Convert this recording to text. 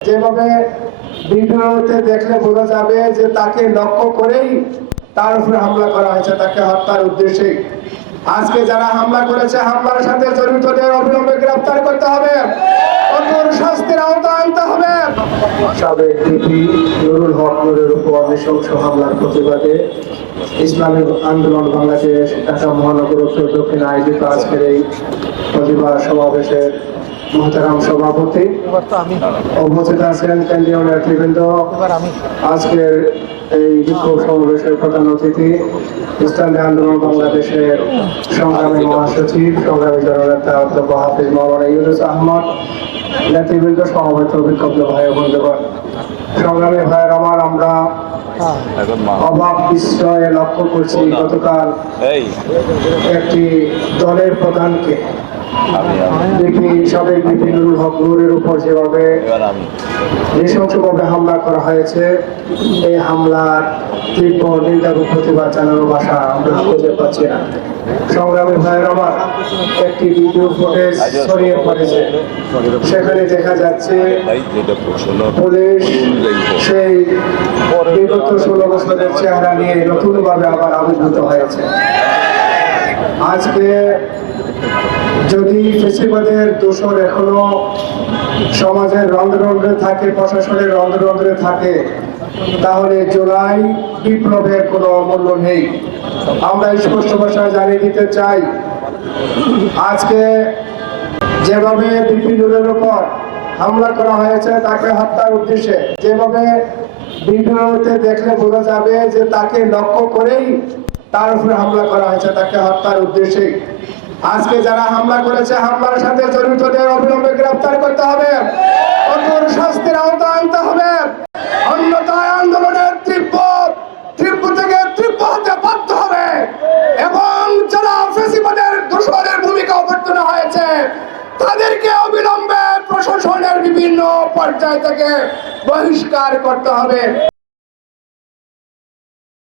যেভাবে ভিডিওতে দেখলে বোঝা যাবে যে তাকে লক্ষ্য করেই তার উপরে হামলা করা হয়েছে, তাকে হত্যার উদ্দেশ্যে। আজকে যারা হামলা করেছে, হামলার সাথে জড়িতদের অবিলম্বে গ্রেফতার করতে হবে। কঠোর শাস্তির আওতা আনতে হবে। সাবেক ডিপি নুরুল হক নুরের উপর নৃশংস হামলার প্রতিবাদে ইসলামী আন্দোলন বাংলাদেশ ঢাকা মহানগর উত্তর দক্ষিণ আয়োজিত আজকের এই প্রতিবাদ সমাবেশের মহতারাম সভাপতি উপস্থিত আছেন কেন্দ্রীয় নেতৃবৃন্দ আজকের এই বিক্ষোভ সমাবেশের প্রধান অতিথি ইসলামী আন্দোলন বাংলাদেশের সংগ্রামী মহাসচিব সংগ্রামী জননেতা অধ্যক্ষ হাফিজ মাওলানা ইউনুস আহমদ নেতৃবৃন্দ সমবেত বিক্ষুব্ধ ভাই ও বন্ধুগণ। সংগ্রামী ভাইয়ের আমার আমরা অবাক বিস্ময়ে লক্ষ্য করছি গতকাল একটি দলের প্রধানকে। আমি সাবেক বিপি হক নুরের উপর যেভাবে নৃশংসভাবে হামলা করা হয়েছে এই হামলার তীব্র নিন্দা প্রতিবাদ জানানোর ভাষা আমরা খুঁজে পাচ্ছি না। সংগ্রামী ভাইয়ের আমার একটি ভিডিও ফুটেজ ছড়িয়ে পড়েছে। সেখানে দেখা যাচ্ছে পুলিশ সেই বিগত ষোলো বছরের চেহারা নিয়ে নতুন ভাবে আবার আবির্ভূত হয়েছে। আজকে যদি ফেসিবাদের দোষর এখনও সমাজের রন্ধ্রে থাকে, প্রশাসনের রন্ধ্রে থাকে, তাহলে জুলাই বিপ্লবের কোনো মূল্য নেই। আমরা স্পষ্ট ভাষায় জানিয়ে দিতে চাই, আজকে যেভাবে বিপিনুরের উপর হামলা করা হয়েছে, তাকে হত্যার উদ্দেশ্যে, যেভাবে ভিডিওতে দেখলে বোঝা যাবে যে তাকে লক্ষ্য করেই তার উপরে হামলা করা হয়েছে, তাকে হত্যার উদ্দেশ্যে। আজকে যারা হামলা করেছে, হামলার সাথে জড়িতদের অবিলম্বে গ্রেফতার করতে হবে। কঠোর শাস্তির আওতা আনতে হবে। অন্যথায় আন্দোলনের তীব্র তীব্র থেকে তীব্র হতে বাধ্য হবে। এবং যারা ফেসিবাদের দোষরের ভূমিকা অবতীর্ণ হয়েছে, তাদেরকে অবিলম্বে প্রশাসনের বিভিন্ন পর্যায় থেকে বহিষ্কার করতে হবে।